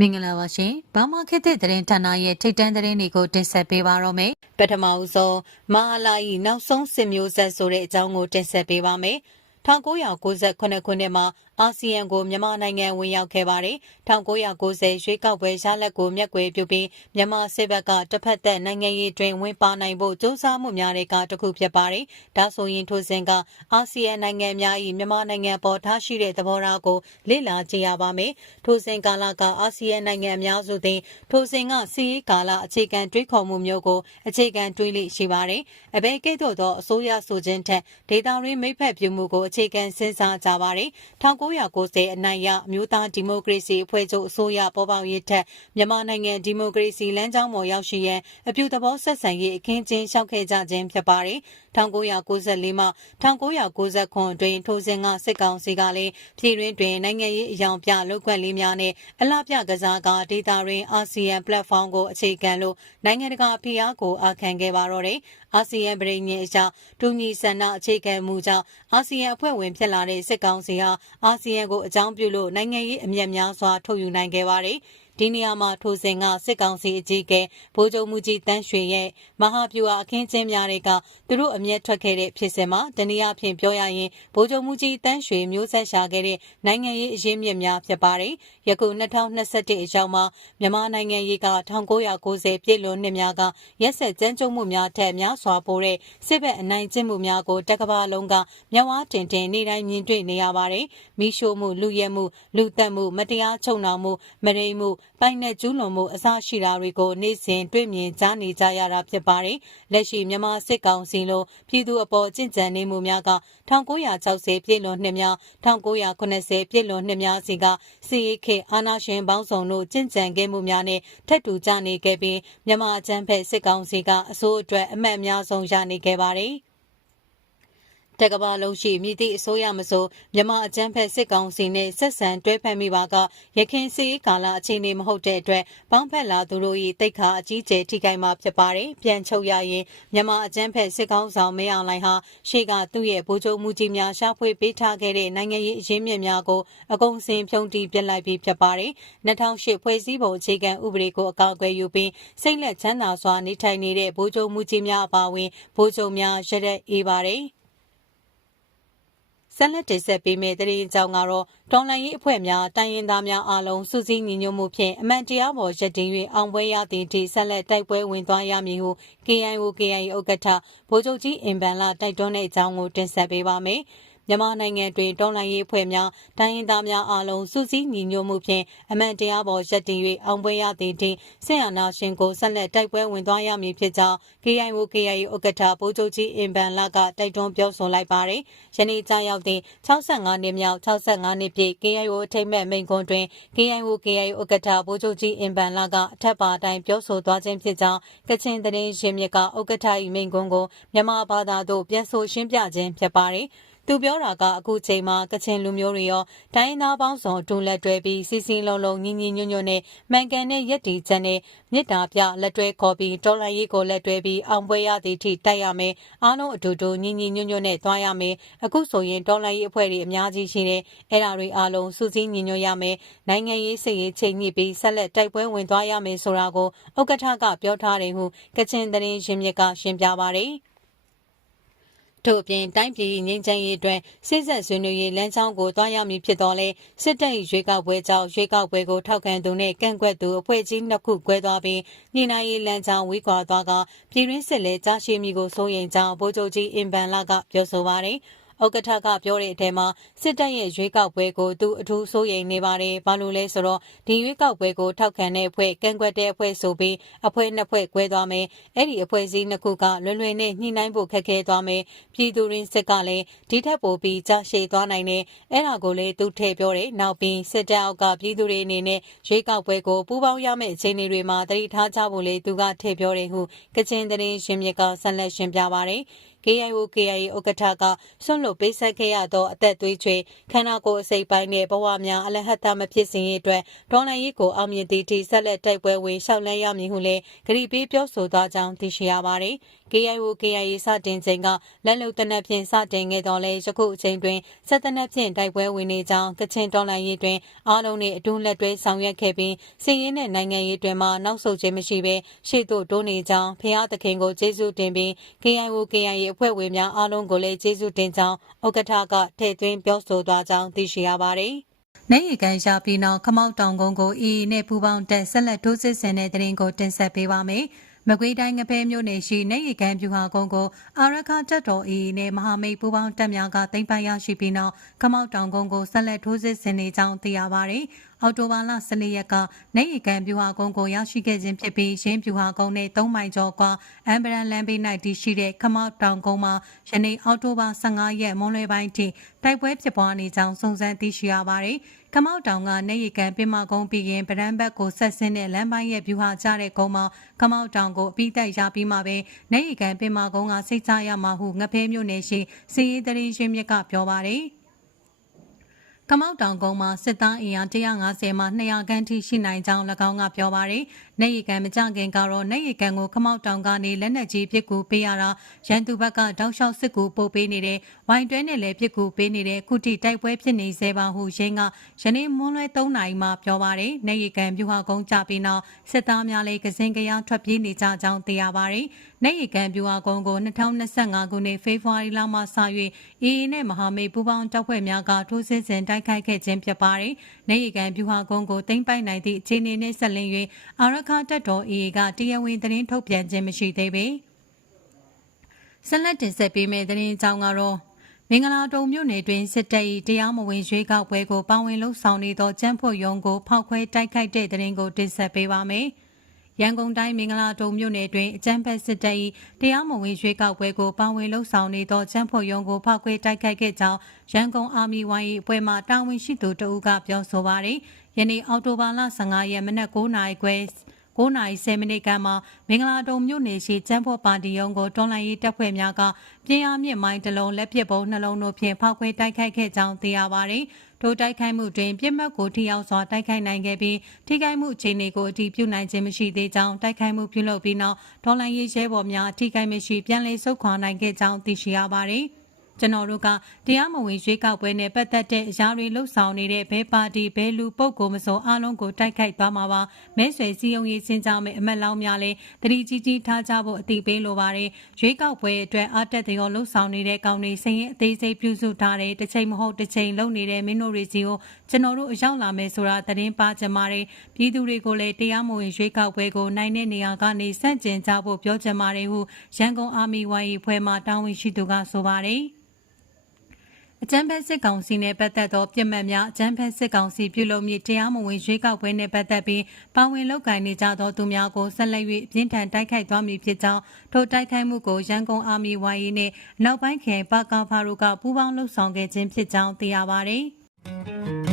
မင်္ဂလာပါရှင်။ဘာမခေတ်သစ်သတင်းဌာနရဲ့ထိတ်တန့်သတင်းတွေကိုတင်ဆက်ပေးပါတော့မယ်။ပထမဦးဆုံးမဟာလာဤနောက်ဆုံးစစ်မျိုးဆက်ဆိုတဲ့အကြောင်းကိုတင်ဆက်ပေးပါမယ်။1998ခုနှစ်မှာအာဆီယံကိုမြန်မာနိုင်ငံဝင်ရောက်ခဲ့ပါတယ်။1990ရွေးကောက်ပွဲရလဒ်ကိုမျက်ကွယ်ပြုပြီးမြန်မာစစ်ဘက်ကတစ်ဖက်သက်နိုင်ငံရေးတွင်ဝင်ပါနိုင်ဖို့စ조사မှုများတဲ့ကတစ်ခုဖြစ်ပါတယ်။ဒါဆိုရင်ထိုစဉ်ကအာဆီယံနိုင်ငံများ၏မြန်မာနိုင်ငံပေါ်ထားရှိတဲ့သဘောထားကိုလေ့လာကြည့်ရပါမယ်။ထိုစဉ်ကာလကအာဆီယံနိုင်ငံအများစုသည်ထိုစဉ်ကစီးရေးကာလအခြေခံတွေးခေါ်မှုမျိုးကိုအခြေခံတွေးလိရှိပါတယ်။အဘယ်ကိတော့သောအစိုးရဆိုခြင်းထက်ဒေတာရင်းမိဖက်ပြုမှုကိုအခြေခံစဉ်းစားကြပါတယ်။1990အနိုင်ရအမျိုးသားဒီမိုကရေစီအဖွဲ့ချုပ်အစိုးရပေါ်ပေါက်ရေးထက်မြန်မာနိုင်ငံဒီမိုကရေစီလမ်းကြောင်းပေါ်ရောက်ရှိရန်အပြုသဘောဆက်ဆံရေးအခင်းကျင်းလျှောက်ခဲ့ကြခြင်းဖြစ်ပါတယ်။ 1994မှ1999အတွင်းထိုစဉ်ကစစ်ကောင်စီကလည်းပြည်တွင်းတွင်နိုင်ငံရေးအယောင်ပြလုပ်ကွက်လေးများနဲ့အလှပြကစားကဒေတာရင်းအာဆီယံ platform ကိုအခြေခံလို့နိုင်ငံတကာဖိအားကိုအာခံခဲ့ပါတော့တယ်။အာဆီယံပြည်ညင်အကြောင်းတူညီဆန္ဒအခြေခံမှုကြောင့်အာဆီယံအဖွဲ့ဝင်ဖြစ်လာတဲ့စစ်ကောင်စီဟာအာဆီယံကိုအကြောင်းပြုလို့နိုင်ငံရေးအမြတ်များစွာထုတ်ယူနိုင်ခဲ့ပါတယ်။ ဒီနေရာမှာထိုစဉ်ကစစ်ကောင်စီအကြီးအကဲဗိုလ်ချုပ်မှုကြီးတန်းရွှေရဲ့မဟာဗျူဟာအခင်းကျင်းများတွေကသူတို့အမျက်ထွက်ခဲ့တဲ့ဖြစ်စဉ်မှာတနည်းအားဖြင့်ပြောရရင်ဗိုလ်ချုပ်မှုကြီးတန်းရွှေမျိုးဆက်ရှာခဲ့တဲ့နိုင်ငံရေးအရင်းမြစ်များဖြစ်ပါတယ်။ယခု2021အရောက်မှာမြန်မာနိုင်ငံရေးက1990ပြည်လွန်နှစ်များကရက်ဆက်ကြမ်းကြုတ်မှုများထက်များစွာပိုတဲ့စစ်ဘက်အနိုင်ကျင့်မှုများကိုတက္ကသိုလ်လုံးကမြဝတင်တင်နေတိုင်းမြင်တွေ့နေရပါတယ်။မိရှို့မှုလူရဲမှုလူတက်မှုမတရားချုပ်နှောင်မှုမရိမှုပိုင်နဲ့ကျူးလွန်မှုအစရှိတာတွေကိုနေ့စဉ်တွေ့မြင်ကြားနေကြရတာဖြစ်ပါတယ်။လက်ရှိမြန်မာစစ်ကောင်စီလိုပြည်သူအပေါ်ကြင်ကြံနေမှုများက1960ပြည်လွန်နှစ်များ1990ပြည်လွန်နှစ်များစီကစီအေခေအာနာရှင်ပေါင်းစုံတို့ကြင်ကြံခဲ့မှုများနဲ့ထက်တူကြနေခဲ့ပြီးမြန်မာအကြမ်းဖက်စစ်ကောင်စီကအစိုးအတွက်အမှတ်အများဆုံးရနေခဲ့ပါတယ်။ တကဘာလုံးရှိမြည်သည့်အစိုးရမဆိုမြန်မာအကြမ်းဖက်စစ်ကောင်စီနဲ့ဆက်ဆံတွဲဖက်မိပါကရခင်စီကာလအခြေအနေမဟုတ်တဲ့အတွက်ပေါင်းဖက်လာသူတို့၏တိတ်ခါအကြီးကျယ်ထိခိုက်မှာဖြစ်ပါတယ်ပြန်ချုပ်ရရင်မြန်မာအကြမ်းဖက်စစ်ကောင်ဆောင်မင်းအောင်လှိုင်ဟာရှေ့ကသူ့ရဲ့ဗိုလ်ချုပ်မှုကြီးများရှာဖွေပေးထားခဲ့တဲ့နိုင်ငံရေးအရင်းမြစ်များကိုအကုန်စင်ဖြုံးတီးပြစ်လိုက်ပြီးဖြစ်ပါတယ်2008ဖွဲ့စည်းပုံအခြေခံဥပဒေကိုအကောက်ကွယ်ယူပြီးစိတ်လက်ချမ်းသာစွာနေထိုင်နေတဲ့ဗိုလ်ချုပ်မှုကြီးများအပါအဝင်ဗိုလ်ချုပ်များရတဲ့အေးပါတယ် ဆက်လက်တင်ဆက်ပေးမယ့်သတင်းကြောင်းကတော့တော်လှန်ရေးအဖွဲ့များတိုင်းရင်းသားများအားလုံးစုစည်းညီညွတ်မှုဖြင့်အမှန်တရားပေါ်ရည်တည်၍အောင်ပွဲရသည့်ထိဆက်လက်တိုက်ပွဲဝင်သွားရမည်ဟု KIO KIA ဥက္ကဋ္ဌဗိုလ်ချုပ်ကြီးအင်ဗန်လာတိုက်တွန်းတဲ့အကြောင်းကိုတင်ဆက်ပေးပါမယ်။ မြန်မာနိုင်ငံတွင်တော်လှန်ရေးအဖွဲ့များတိုင်းရင်းသားများအားလုံးစုစည်းညီညွတ်မှုဖြင့်အမှန်တရားပေါ်ရပ်တည်၍အောင်ပွဲရသည့်တင်ဆင်အာနာရှင်ကိုဆက်လက်တိုက်ပွဲဝင်သွားရမည်ဖြစ်ကြောင်း KIO KIA ဥက္ကဋ္ဌဗိုလ်ချုပ်ကြီးအင်ဘန်လာကတိုက်တွန်းပြောဆိုလိုက်ပါတယ်။ယနေ့ကြာရောက်သည့်65နှစ်မြောက်65နှစ်ပြည့် KIO အထိမ်းအမှတ်မိန့်ခွန်းတွင် KIO KIA ဥက္ကဋ္ဌဗိုလ်ချုပ်ကြီးအင်ဘန်လာကအထက်ပါတိုင်းပြောဆိုသွားခြင်းဖြစ်ကြောင်းကချင်သတင်းရင်းမြစ်ကဥက္ကဋ္ဌ၏မိန့်ခွန်းကိုမြန်မာဘာသာသို့ပြန်ဆိုရှင်းပြခြင်းဖြစ်ပါတယ်။ သူပြောတာကအခုချိန်မှာကချင်လူမျိုးတွေရောတိုင်းသားပေါင်းစုံအတူလက်တွဲပြီးစီစီလုံးလုံးညီညီညွတ်ညွတ်နဲ့မှန်ကန်တဲ့ရည်တည်ချက်နဲ့မြစ်တာပြလက်တွဲခေါ်ပြီးတော်လှန်ရေးကိုလက်တွဲပြီးအောင်ပွဲရသည့်ထိတိုက်ရမယ်အားလုံးအတူတူညီညီညွတ်ညွတ်နဲ့သွားရမယ်အခုဆိုရင်တော်လှန်ရေးအဖွဲ့တွေအများကြီးရှိတယ်အဲ့ဒါတွေအားလုံးစုစည်းညီညွတ်ရမယ်နိုင်ငံရေးစိတ်ရေးချိန်ညှိပြီးဆက်လက်တိုက်ပွဲဝင်သွားရမယ်ဆိုတာကိုဥက္ကဋ္ဌကပြောထားတယ်ဟုကချင်သတင်းရင်းမြစ်ကရှင်းပြပါတယ် ထို့အပြင်တိုင်းပြည်ငြိမ်းချမ်းရေးအတွက်စစ်ဆက်ဆွေးနွေးရေးလမ်းကြောင်းကိုတွားရမည်ဖြစ်တော်လဲစစ်တပ်ရွေးကောက်ပွဲကြောင့်ရွေးကောက်ပွဲကိုထောက်ခံသူနဲ့ကန့်ကွက်သူအဖွဲ့အစည်းနှစ်ခုကွဲသွားပြီးညှိနှိုင်းရေးလမ်းကြောင်းဝေးကွာသွားကပြည်ရင်းစစ်လဲကြားရှိမိကိုစိုးရိမ်ကြောင်းဗိုလ်ချုပ်ကြီးအင်ဘန်လာကပြောဆိုပါတယ်။ ဥက္ကဋ္ဌကပြောတဲ့အထက်မှာစစ်တပ်ရဲ့ရွေးကောက်ပွဲကိုသူအထူးစိုးရိမ်နေပါတယ်။ဘာလို့လဲဆိုတော့ဒီရွေးကောက်ပွဲကိုထောက်ခံတဲ့အဖွဲ့ကန့်ကွက်တဲ့အဖွဲ့ဆိုပြီးအဖွဲ့နှစ်ဖွဲ့꿰သွားမယ်။အဲ့ဒီအဖွဲ့စည်းနှစ်ခုကလွယ်လွယ်နဲ့ညှိနှိုင်းဖို့ခက်ခဲသွားမယ်။ပြည်သူရင်းစစ်ကလည်းဒီထက်ပိုပြီးကြာရှည်သွားနိုင်တယ်။အဲ့ဒါကိုလည်းသူထည့်ပြောတယ်။နောက်ပြီးစစ်တပ်အောက်ကပြည်သူတွေအနေနဲ့ရွေးကောက်ပွဲကိုပူးပေါင်းရမယ့်အခြေအနေတွေမှာတတိထားကြဖို့လေသူကထည့်ပြောတယ်ဟုကချင်သတင်းရှင်မြစ်ကဆက်လက်ရှင်းပြပါတယ်။ KIO KIA ဥက္ကဋ္ဌကဆွန့်လွတ်ပေးဆက်ခဲ့ရသောအသက်သွေးချွေခန္ဓာကိုယ်အစိတ်ပိုင်းနဲ့ဘဝများအလဟတ်တမဖြစ်စေရေးအတွက်ဒေါ်လာရေးကိုအောင်မြင်သည့်ထိဆက်လက်တိုက်ပွဲဝင်ရှောက်လန်းရမည်ဟုလည်းဂရီပေးပြောဆိုသွားကြောင်းသိရှိရပါတယ်။ KIO KIA စတင်ချိန်ကလက်လုံတနက်ဖြင့်စတင်ခဲ့တော်လဲယခုအချိန်တွင်စက်တနက်ဖြင့်တိုက်ပွဲဝင်နေကြောင်းကချင်တော်လှန်ရေးတွင်အားလုံးနှင့်အတူလက်တွဲဆောင်ရွက်ခဲ့ပြီးစီးရင်နဲ့နိုင်ငံရေးတွင်မှနောက်ဆုတ်ခြင်းမရှိဘဲရှေ့သို့တိုးနေကြောင်းဖျားသခင်ကိုကျေးဇူးတင်ပြီး KIO KIA အဖွဲ့ဝင်များအားလုံးကိုလည်းကျေးဇူးတင်ကြောင်းဥက္ကဋ္ဌကထည့်သွင်းပြောဆိုသွားကြောင်းသိရှိရပါတယ်။နေရီကန်ရှာပြီးနောက်ခမောက်တောင်ကုန်းကိုအီအီနဲ့ပူပေါင်းတက်ဆက်လက်ထိုးစစ်ဆင်တဲ့တရင်ကိုတင်ဆက်ပေးပါမယ်။ မကွေးတိုင်းငဖဲမြို့နယ်ရှိနေရီကန်ပြူဟာကုန်းကိုအာရခတက်တော်အေးနဲ့မဟာမိတ်ပူးပေါင်းတပ်များကသိမ်းပိုက်ရရှိပြီးနောက်ခမောက်တောင်ကုန်းကိုဆက်လက်ထိုးစစ်ဆင်နေကြောင်းသိရပါတယ်။အော်တိုဘာလ14ရက်ကနေရီကန်ပြူဟာကုန်းကိုရောက်ရှိခဲ့ခြင်းဖြစ်ပြီးရင်းပြူဟာကုန်းနဲ့3မိုင်ကျော်ကွာအမ်ဘရန်လန်ဘေး၌တည်ရှိတဲ့ခမောက်တောင်ကုန်းမှာယနေ့အော်တိုဘာ15ရက်မွန်းလွဲပိုင်းထိတိုက်ပွဲဖြစ်ပွားနေကြောင်းစုံစမ်းသိရှိရပါတယ်။ ခမောက်တောင်ကနေရီကန်ပင်မကုန်းပြီးရင်ဗရန်ဘက်ကိုဆက်ဆင်းတဲ့လမ်းပိုင်းရဲ့ဗျူဟာကျတဲ့ကုန်းမှာခမောက်တောင်ကိုအပြီးတိုက်ရပြီးမှပဲနေရီကန်ပင်မကုန်းကစိတ်ချရမှာဟုငဖဲမြို့နယ်ရှိစီရေးတရင်ရှင်မြစ်ကပြောပါတယ်ကမောက်တောင်ကုန်းမှာစစ်သားအင်အား150မှ200ခန်းထိရှိနိုင်ကြောင်း၎င်းကပြောပါရယ်။နေရီကန်မကြခင်ကတော့နေရီကန်ကိုခမောက်တောင်ကနေလက်နက်ကြီးပစ်ကူပေးရတာရန်သူဘက်ကတောက်လျှောက်စစ်ကူပို့ပေးနေတဲ့ဝိုင်တွဲနဲ့လည်းပစ်ကူပေးနေတဲ့ခုထိတိုက်ပွဲဖြစ်နေစေပါဟုရင်းကယနေ့မွန်းလွဲ3နာရီမှပြောပါရယ်။နေရီကန်ပြူဟာကုန်းကြပြီးနောက်စစ်သားများလည်းကစင်ကရထွက်ပြေးနေကြကြောင်းသိရပါရယ်။နေရီကန်ပြူဟာကုန်းကို2025ခုနှစ်ဖေဖော်ဝါရီလမှစ၍အေအေနဲ့မဟာမိတ်ပူးပေါင်းတပ်ဖွဲ့များကထိုးစစ်ဆင်တိုက်ခိုက်ခဲ့ခြင်းဖြစ်ပါတယ်။နေရီကန်ပြူဟာကုန်းကိုသိမ်းပိုက်နိုင်သည့်အခြေအနေနှင့်ဆက်လင်း၍အာရခတပ်တော် AA ကတရားဝင်သတင်းထုတ်ပြန်ခြင်းမရှိသေးပေ။ဆက်လက်တင်ဆက်ပေးမယ့်သတင်းကြောင်းကတော့မင်္ဂလာတုံမြို့နယ်တွင်စစ်တပ်၏တရားမဝင်ရွေးကောက်ပွဲကိုပါဝင်လှုပ်ဆောင်နေသောကျန်းဖို့ရုံကိုဖောက်ခွဲတိုက်ခိုက်တဲ့တဲ့ရင်ကိုတင်ဆက်ပေးပါမယ်။ရန်ကုန်တိုင်းမင်္ဂလာတုံမြို့နယ်တွင်အကြမ်းဖက်စစ်တပ်၏တရားမဝင်ရွေးကောက်ပွဲကိုပါဝင်လှုပ်ဆောင်နေသောကျန်းဖို့ရုံကိုဖောက်ခွဲတိုက်ခိုက်ခဲ့ကြောင်းရန်ကုန်အာမီဝိုင်း၏အဖွဲ့မှတာဝန်ရှိသူတဦးကပြောဆိုပါရယ်ယနေ့အောက်တိုဘာလ15ရက်မနက်9:00နာရီခွဲ 9:10မိနစ်ခန့်မှာမင်္ဂလာတုံမြို့နယ်ရှိကျန်းဖော်ပါတီရုံးကိုတွန်လိုင်းရေးတပ်ဖွဲ့များကပြင်းအားမြင့်မိုင်းတလုံးလက်ပစ်ပုံးနှလုံးတို့ဖြင့်ဖောက်ခွဲတိုက်ခိုက်ခဲ့ကြောင်းသိရပါရယ်။ထိုတိုက်ခိုက်မှုတွင်ပြစ်မှတ်ကိုထိရောက်စွာတိုက်ခိုက်နိုင်ခဲ့ပြီးထိခိုက်မှုအခြေအနေကိုအတည်ပြုနိုင်ခြင်းမရှိသေးကြောင်းတိုက်ခိုက်မှုပြုလုပ်ပြီးနောက်ဒေါ်လာရေးရဲဘော်များထိခိုက်မရှိပြန်လည်ဆုတ်ခွာနိုင်ခဲ့ကြောင်းသိရှိရပါသည်။ ကျွန်တော်တို့ကတရားမဝင်ရွေးကောက်ပွဲနဲ့ပတ်သက်တဲ့အရာတွေလှုပ်ဆောင်နေတဲ့ဘဲပါတီဘဲလူပုတ်ကိုမစုံအားလုံးကိုတိုက်ခိုက်သွားမှာပါမဲဆွယ်စည်းရုံးရေးစင်ကြောင်းမဲ့အမတ်လောင်းများလည်းတတိကြီးကြီးထားကြဖို့အတိပေးလိုပါတယ်ရွေးကောက်ပွဲအတွက်အားတက်တဲ့ရောလှုပ်ဆောင်နေတဲ့ကောင်းတွေစင်ရင်အသေးစိတ်ပြုစုထားတဲ့တစ်ချိန်မဟုတ်တစ်ချိန်လုပ်နေတဲ့မင်းတို့တွေစီကိုကျွန်တော်တို့အရောက်လာမယ်ဆိုတာသတင်းပါကြမှာတယ်ပြည်သူတွေကိုလည်းတရားမဝင်ရွေးကောက်ပွဲကိုနိုင်တဲ့နေရာကနေစန့်ကျင်ကြဖို့ပြောကြမှာတယ်ဟုရန်ကုန်အာမီဝိုင်းဖွဲ့မှတာဝန်ရှိသူကဆိုပါတယ် အကြမ်းဖက်စစ်ကောင်စီနဲ့ပတ်သက်သောပြစ်မှတ်များအကြမ်းဖက်စစ်ကောင်စီပြုလုပ်မည့်တရားမဝင်ရွေးကောက်ပွဲနှင့်ပတ်သက်ပြီးပါဝင်လုပ်ကိုင်နေကြသောသူများကိုဆက်လက်၍ပြင်းထန်တိုက်ခိုက်သွားမည်ဖြစ်ကြောင်းထိုတိုက်ခိုက်မှုကိုရန်ကုန်အာမီဝိုင်းနှင့်နောက်ပိုင်းခရိုင်ပကဖာတို့ကပူးပေါင်းလှုပ်ဆောင်ခဲ့ခြင်းဖြစ်ကြောင်းသိရပါသည်။